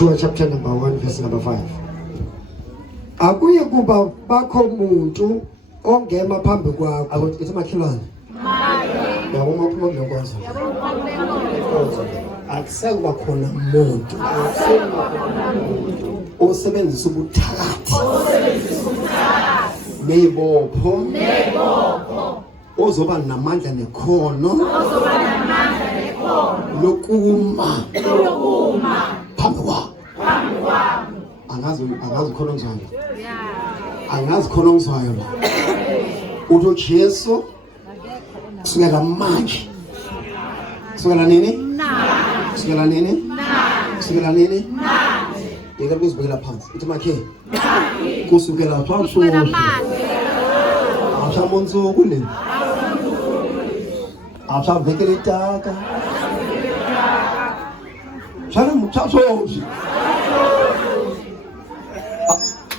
Joshua chapter number 1 verse number 5. Akuye kuba bakho umuntu ongema phambi kwakho awothi makhelwane. Yabo maphuma kulokwazi. Akusekuba khona umuntu osebenzisa ubuthakathi. Nebopho ozoba namandla nekhono lokuma phambi kwakho. Angazi khona njani. Angazi khona ngizwayo la. Uthi Jesu kusukela manje. Kusukela nini? Kusukela nini? Kusukela nini? Yeka kuzibekela phansi. Ithi makhe. Kusukela phansi. Ashamonzo kule. Ashavekele taka. Shana muthatho.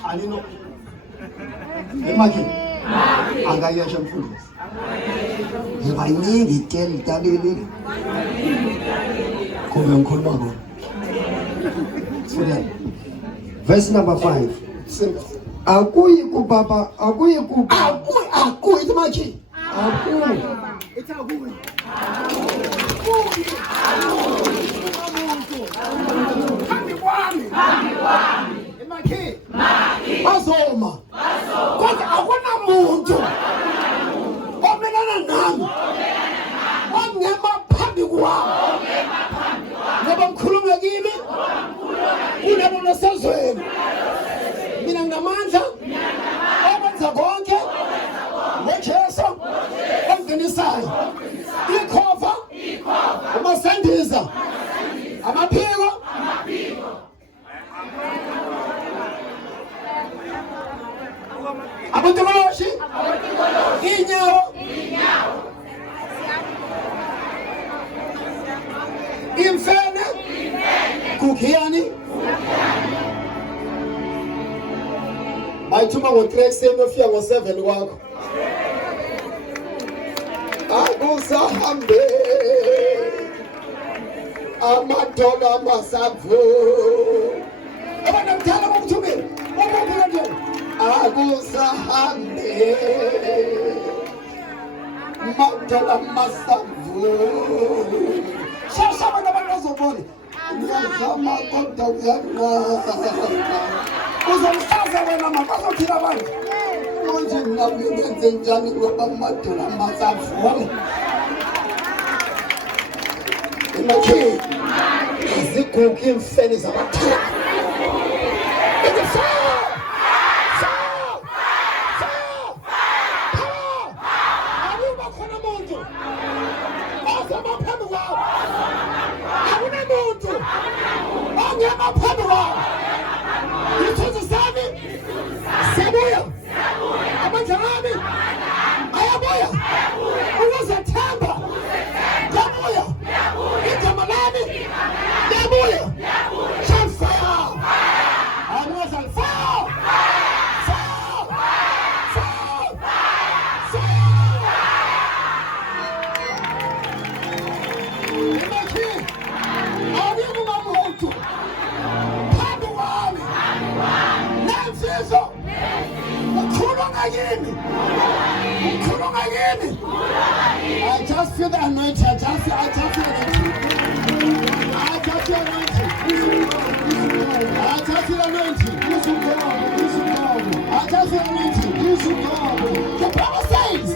Alino. Imagine. Angayasha mfundisi. Yibayiningi iteli taleli. Kome ngikhuluma ngalo. Verse number 5. Akuyi kubaba, akuyi kuba. Akuyi imagine. Akuyi. It's akuyi. Bazoma. Kodwa akuna muntu omelana nami ongema phambi kwami ngoba ngikhuluma kimi kulabo nasezweni mina nginamandla okwenza konke ngoJesu ongenisayo ikhova umasendiza amaphiko abotoloshi inyawo imfene kukhiyani bayithuma ngo3 same ofika ngo7 kwakho akusahambe amadoda amasavu abanamthala ngokuthumela ngokuphila nje akusahambe madoda amasavu shasha abantu bazobona ngizama kodwa uyaqala uzomsaza wena mabazophila abantu konje ngakwenze njani ngoba madoda amasavu imagine izigugu imfene zabathela I just feel the anointing. I just feel the anointing. I just feel the anointing. The Bible says,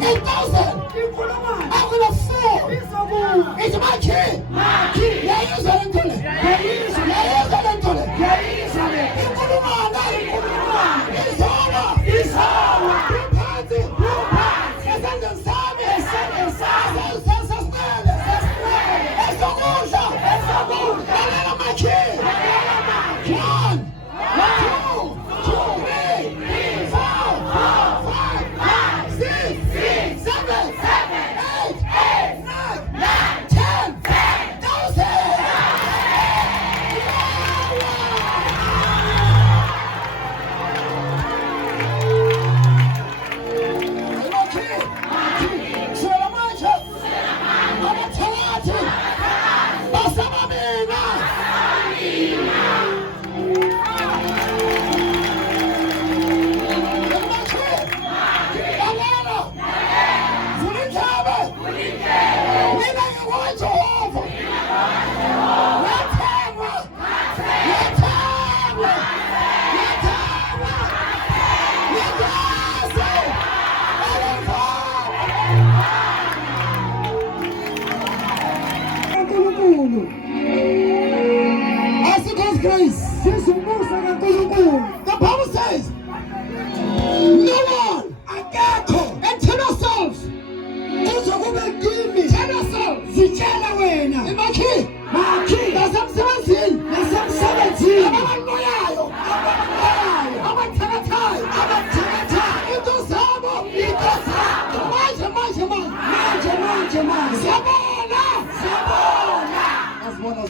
8,000. I'm gonna fall. It's my kid. It's over. One, two, grace. The Bible says, no one, akekho, ethina self. Uzokubekimi. Thina self. Sitshela wena. Imakhi. Makhi. Nasemsebenzini. Nasemsebenzini. Abaloyayo. Abaloyayo. Abathakathayo. Abathakathayo. Into zabo. Into zabo. Manje. Siyabona. Asibona.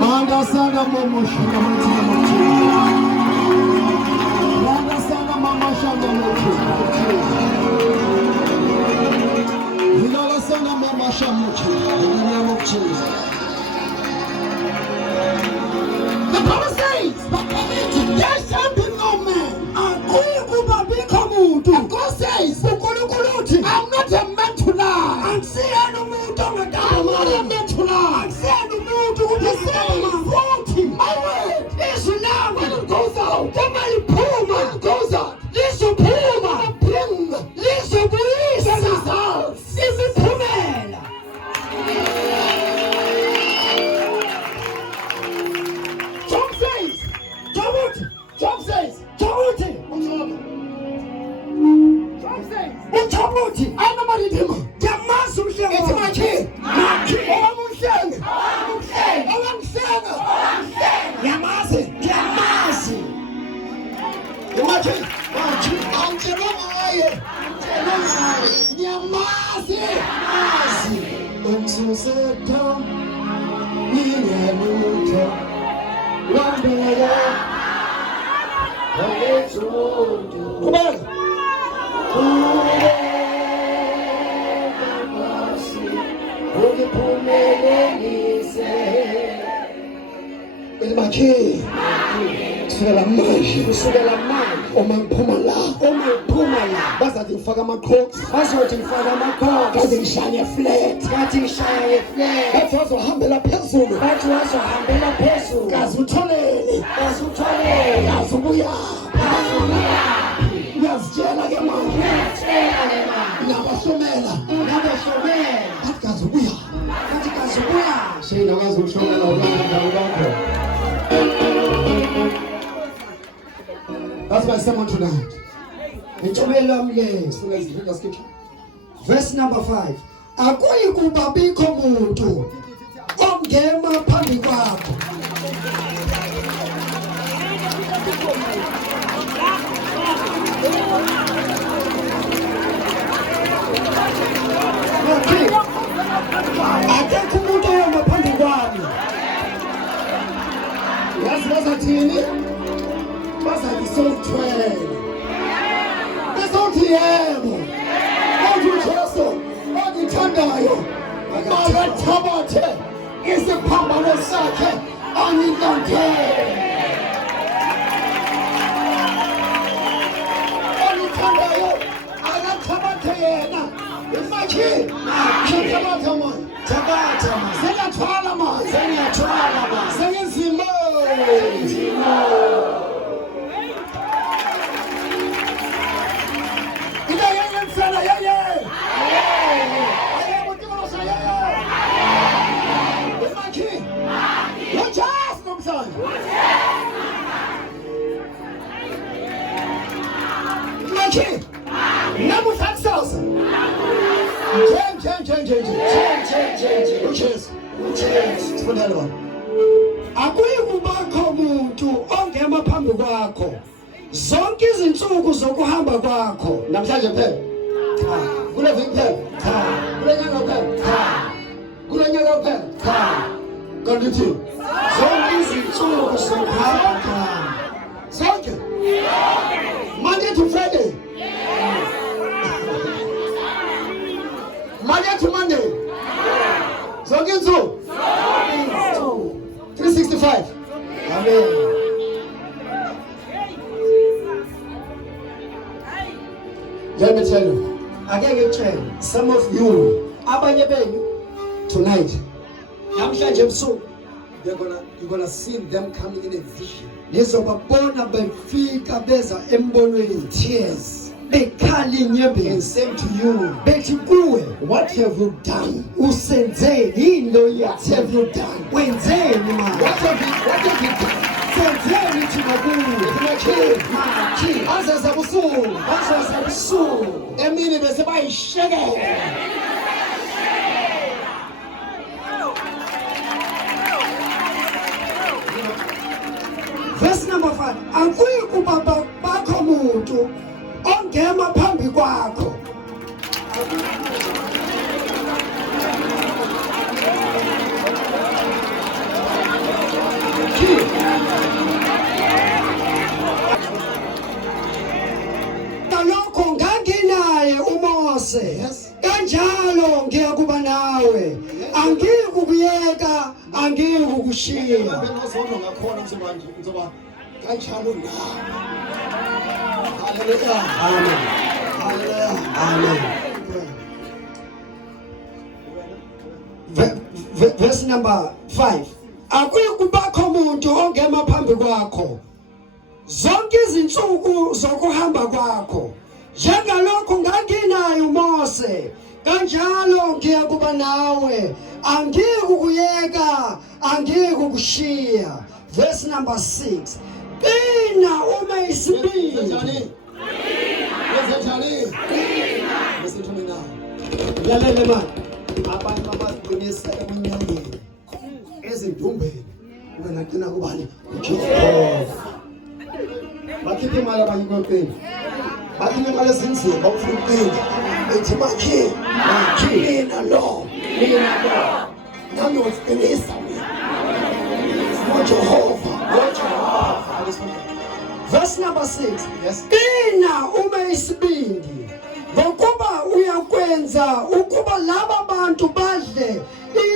Manda sana momo shika matina mochi. Manda sana mama shanga mochi. Hilala sana mama shanga mochi. In the name of Jesus. The Bible says, there shall be no man. And God says, I'm not a man to lie. I'm not a man to lie. He says, my word is now when it goes out. When it goes out. Listen, Job says, uchabuthi anamalidima yamazi umhlanga ethi makhe owamhlanga yamazi imakhe antshelongaye yamazi umsusetho yingelutho wambele wangethumuntu kubona Makhe kusukela manje uma ngiphuma la bazathi ngifaka amaqhoqi bathi ngishaya flat bathi wazohambela phezulu kaze utholele kaze ubuya uyazitshela ke manje nabahlomela bathi kaze ubuya shina kaze ushomela ubakho. That's my sermon tonight. Verse number 5. Akuyi kuba bikho muntu ongema phambi kwakho. Akekho umuntu ongema phambi kwami. Bazathini? Bazathi sokuthwele. Besothi yebo. Othi uJesu ongithandayo makathabathe isiphambano sakhe angilandele. Ongithandayo akathabathe yena. Imakhi akathabathe manje. Sengiyathwala manje. Sengizimo. Akuyi kubakho umuntu ongema phambi kwakho zonke izinsuku zokuhamba kwakho namhlanje phela kule viki phela kule nyanga phela kule nyanga phela kanti zonke izinsuku zokuhamba kwakho zonke Monday to Friday Monday to Monday zonke insuku 365. Amen. Let me tell you, some of you, abanye benu tonight, namhlanje ebusuku you're gonna see them coming in a vision. Nizobabona befika beza embonweni. Tears. Bekhala inyembezi. And say to you, bethi kuwe, what have you done? Usenzeni yini lo yathi? What have you done? Wenzeni manje? What have you done? Senzeni thina kuwe? Mathi Azaza busuku, bazoza busuku. emini bese bayishekela. Verse number 5. Akuyi kuba bakho umuntu ongema phambi kwakho. Lokho nganginaye uMose. Kanjalo ngiyakuba nawe. Angikukuyeka, angikukushiya. Bengizodwa ngakhona manje ngizoba kanjalo nawe. Hallelujah. Amen. Hallelujah. Amen. Verse number 5. Akuyi kubakho umuntu ongema phambi kwakho. Zonke izinsuku zokuhamba kwakho. Njengalokho nganginaye uMose, kanjalo ngiyakuba nawe. Angikukuyeka, angikukushiya. Verse number 6. Qina uma isibindi. Listen to me now. Lalela manje. Abantu abaqinisa eminyangweni ezindumbeni wena qina kubani? uJehova. Bakhiphe imali abanye kwenkeni. Bakhiphe imali ezinzima bawufuna ukuqina. Ethi makhi mina lo. Nami uqinisa mina. uJehova. Verse number 6. Yes. Qina uma isibindi. Ngokuba uyakwenza ukuba laba bantu badle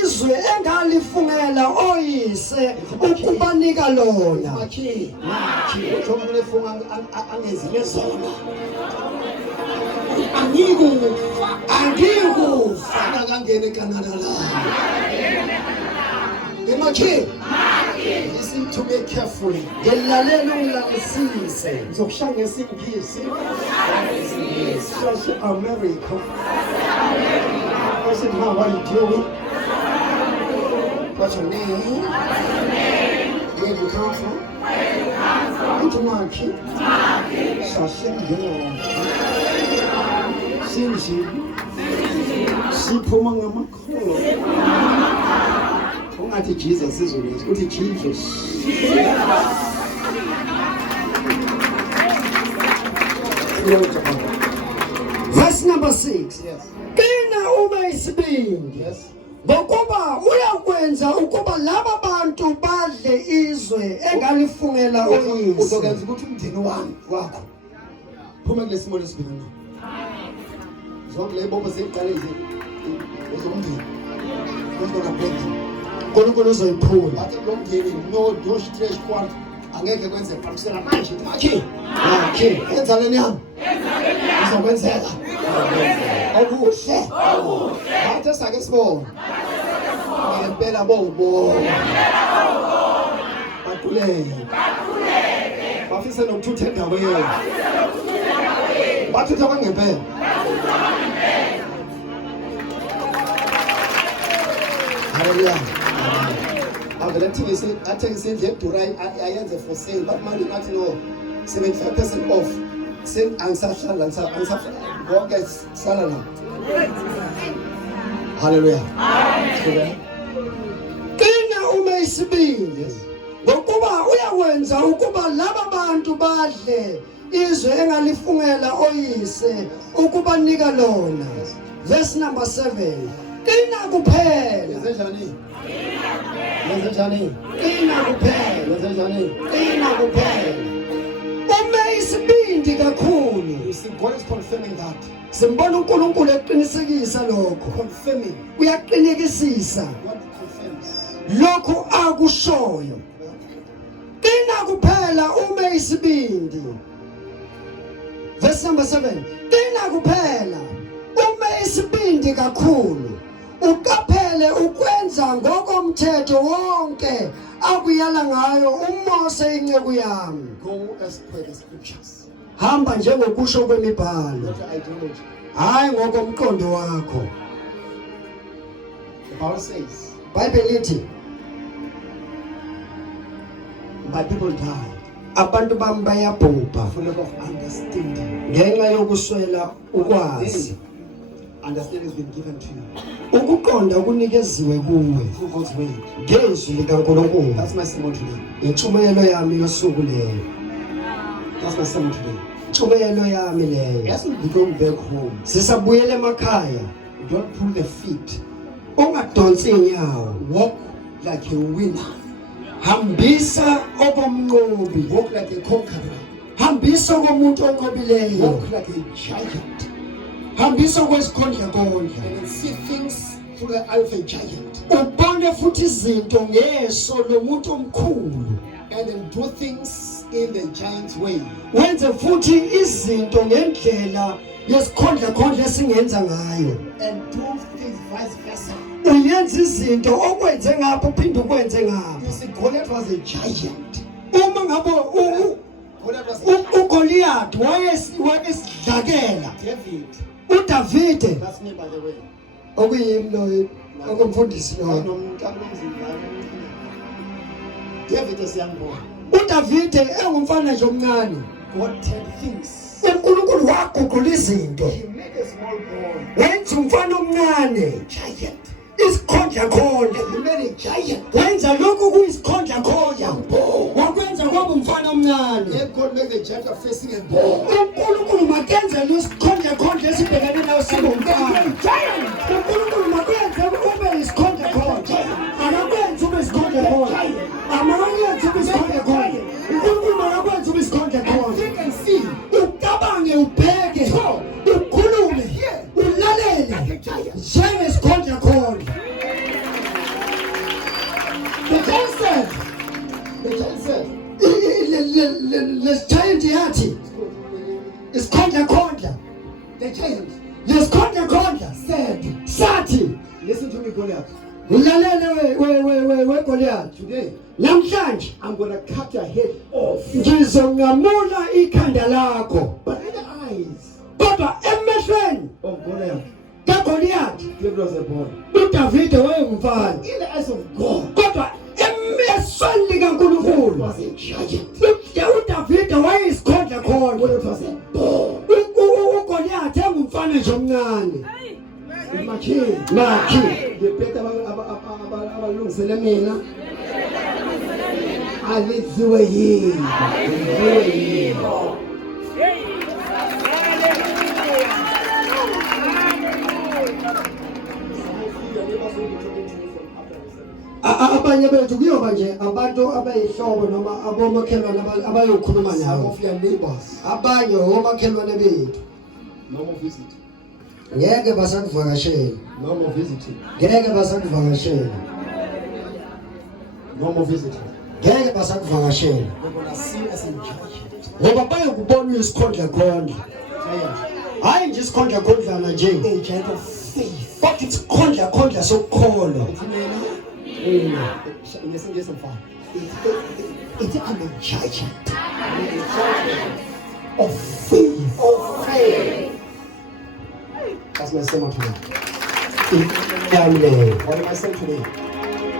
izwe engalifungela oyise ukubanika lona. Makhi. UJehova kulefunga angenzile zona. Angikufa angangena eKanada la. Makhi. Listen to me carefully. Ngelalela ungilalisise. Ngizokushaya ngesiphisi. Just America. I said, how are you doing? What's your name? Where do you come from? Into Sinji. Siphuma ngamakhono. Ungathi Jesus izolwenza uthi Jesus. Verse number 6. Yes. Qina uma isibindi. Yes. Ngokuba uyakwenza ukuba laba bantu badle izwe engalifungela oyise. Uzokwenza ukuthi umndeni wami wakho phuma kulesimo lesibili. Zonke lebo beseqale nje ezomndeni. Uzokwenza break. UNkulunkulu uzoyiphula. Bathi lo mndeni no stretch kwakho angeke kwenzeke kusela manje. Makhi yenza leni yami. Izokwenzeka. Okuhle. Bathe sake sibona. Ngempela bobo. Bakhuleke. Bafisa nokuthutha endaweni. Bathutha kwangempela. Hallelujah. Athengise indlu edurai ayenze for sale but manje ngathi no 75% off. Sen angisahlala konke sala la. Hallelujah. Amen. Qina uma isibindi. Ngokuba uyakwenza ukuba laba bantu badle izwe engalifungela oyise ukubanika lona. Verse number 7. Qina kuphela. Yenzenjani? Yenzenjani? Qina kuphela. Yenzenjani? Qina kuphela. Uma isibindi kakhulu. You see, God is confirming that. Simbona uNkulunkulu eqinisekisa lokho. Confirming. Uyaqinikisisa What confirms? lokho akushoyo. Qina kuphela uma isibindi. Verse number 7. Qina kuphela uma isibindi kakhulu. uqaphele ukwenza ngokomthetho wonke akuyala ngayo uMose inceku yami. Go as per the scriptures. Hamba njengokusho kwemibhalo, Not your ideology. hayi ngokomqondo wakho. The Bible says, Bible lithi my people died abantu bami bayabhubha for lack of understanding. ngenxa yokuswela ukwazi. Understanding has been given to you Ukuqonda kunikeziwe kuwe through God's word. ngezwi likaNkulunkulu. That's my sermon today. Intshumayelo yami yosuku leyo. That's my sermon today. Intshumayelo yami leyo. As we go back home, Sisabuyele emakhaya. don't pull the feet. Ungadonsi inyawo. Walk like a winner. Hambisa okomnqobi. Walk like a conqueror. Hambisa komuntu onqobileyo. Walk like a giant. Hambisa kwesikhondla-kondla. And then see things through the eye of a giant. Ubone futhi izinto ngeso lomuntu omkhulu. And then do things in the giant's way. Wenze futhi izinto ngendlela yesikhondla-kondla esingenza ngayo. And do things vice versa. Uyenza izinto okwenze ngapho uphinde ukwenze ngapho. You see, Goliath was a giant. Uma ngabe Goliath was a giant. uGoliath wayesidlakela. David. uDavide That's me, by the way. okuyimi lo okumfundisi lo. David is young boy. uDavide engumfana nje omncane. God turned things. uNkulunkulu waguqula izinto. He made a small boy Wenza umfana omncane giant. isikhondla-khondla. He made a giant. Wenza lokhu kuyisikhondla-khondla. Wakwenza kwaba umfana omncane. Let God make the giant facing a ball. uNkulunkulu makenze lesikhondla-khondla esibhekane nawo singumfana. uNkulunkulu makwenze ube isikhondla-khondla. Akakwenzi ube isikhondla-khondla. Amakwenzi ube isikhondla-khondla. uNkulunkulu makakwenze ube isikhondla-khondla. You can see Ucabange, ubheke, ukhulume, ulalele the giant. njengesikhondla-khondla. The giant said, Lesigiant yathi isikhondla-khondla. the giant Lesikhondla-khondla said, sathi listen to me, Goliath. ulalele weGoliath. Today, Namhlanje I'm going to cut your head off. ngizongamula ikhanda lakho. But in the eyes Kodwa emehlweni of Goliath, kaGoliath David was a boy. uDavide wayengumfana. In the eyes of God, Kodwa emesweni David likaNkulunkulu was a giant. uDavide wayeyisikhondla-khondla. Goliath was a boy. uGoliath engumfana nje omncane. Makhi, Makhi ngibheka abalungisele mina. Aliziwe yini? Aliziwe yini? abanye bethu kuyoba nje abantu abayihlobo noma abomakhelwane abayokhuluma Some nawe. of your neighbors. Abanye omakhelwane bethu No more visit. ngeke basakuvakashela. No more visiting. Ngeke basakuvakashela. No more visiting. Ngeke basakuvakashela. We're going to see you as a giant. Ngoba bayokubona isikhondla-khondla. Giant. Hayi nje isikhondla-khondlana nje. A giant of faith. But isikhondla-khondla sokukholwa. Listen, listen, fine. It's a giant. I'm a giant of faith. Of faith. That's my sermon today. Yami leyo. What am I saying today?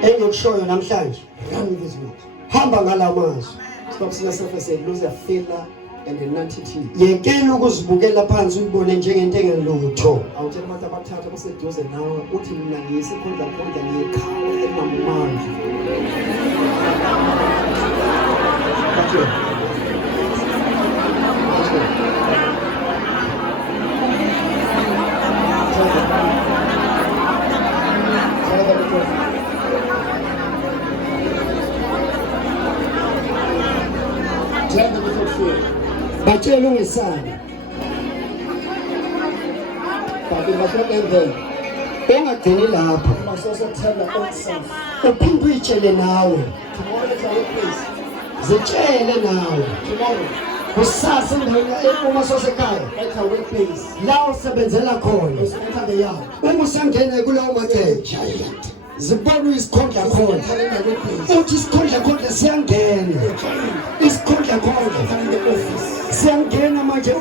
Engikushoyo namhlanje. Run with this word. Hamba ngala mazwi. Stop seeing yourself as a loser, failure, and a non-entity. Yekela ukuzibukela phansi uyibone njengento engelutho. Awutshela abantu abathathu abaseduze nawe uthi mina ngiyisikhondla-khondla ngiyikhawu elinamandla. That's it. That's it. Tell them the truth. Tell them without fear. Batshela ungesabi. But they must not end there. Ungagcini lapho. You must also tell their own self. Uphinde uyitshele nawe. Tomorrow is our place. Zitshele nawe. Tomorrow kusasa endaweni uma sosekhaya at our workplace, la usebenzela khona as we enter the yard, uma usangena kuleyo mathe giant, zibona isikhondla khona entering the workplace, uthi isikhondla khona siyangena isikhondla khona entering the office, siyangena manje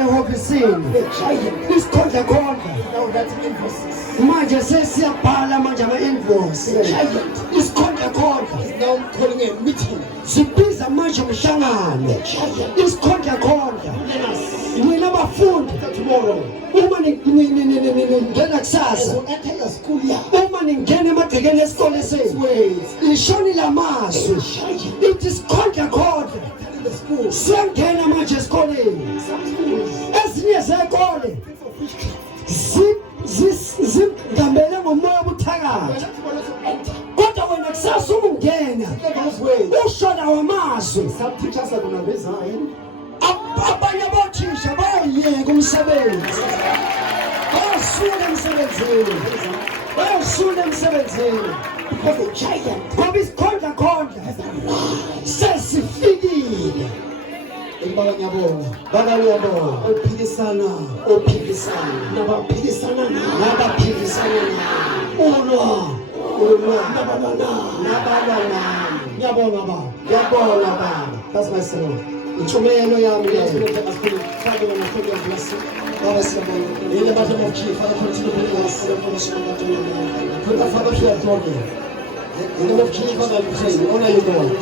ehofisini the giant, isikhondla khona now that invoices, manje sesiyabhala manje ama-invoice giant, isikhondla khona now calling a meeting, sibiza manje umhlangano isikhondla khona nina bafundi tomorrow, uma ningena kusasa will enter your school yard, uma ningena emagcekeni esikole senu ways, lishoni lamazwi ithi sikhondla khona in the school, siyangena manje esikoleni some schools, ezinye zekole things of witchcraft, zingambele ngomoya obuthakathi we're not supposed to enter, kodwa wena kusasa uma ungena get those ways, ushola wamazwi some teachers are going to resign, abanye abothisha bayayiyeka umsebenzi bayasula emsebenzini bayasula emsebenzini because the giant ngoba isikhondla khondla sesifikile imbala ngiyabonga bakayabona ophikisana ophikisana nabaphikisana nabaphikisana ulwa nabalwa nami ngiyabonga baba, yabona baba that's my son. intshumayelo yami Yes, we leyo let us pray. Father, we thank you and bless you. baba siyabona In the name of Jesus, Father, continue to bless us. Put our Father here, Lord. In the name of Jesus, Father, we pray. We honor you, Lord.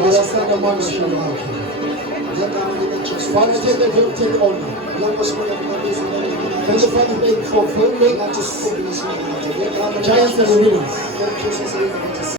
Mother, Son, and Mother, Son, and Mother. Father, take the honor. Thank you, Father, for fulfilling giants and winners.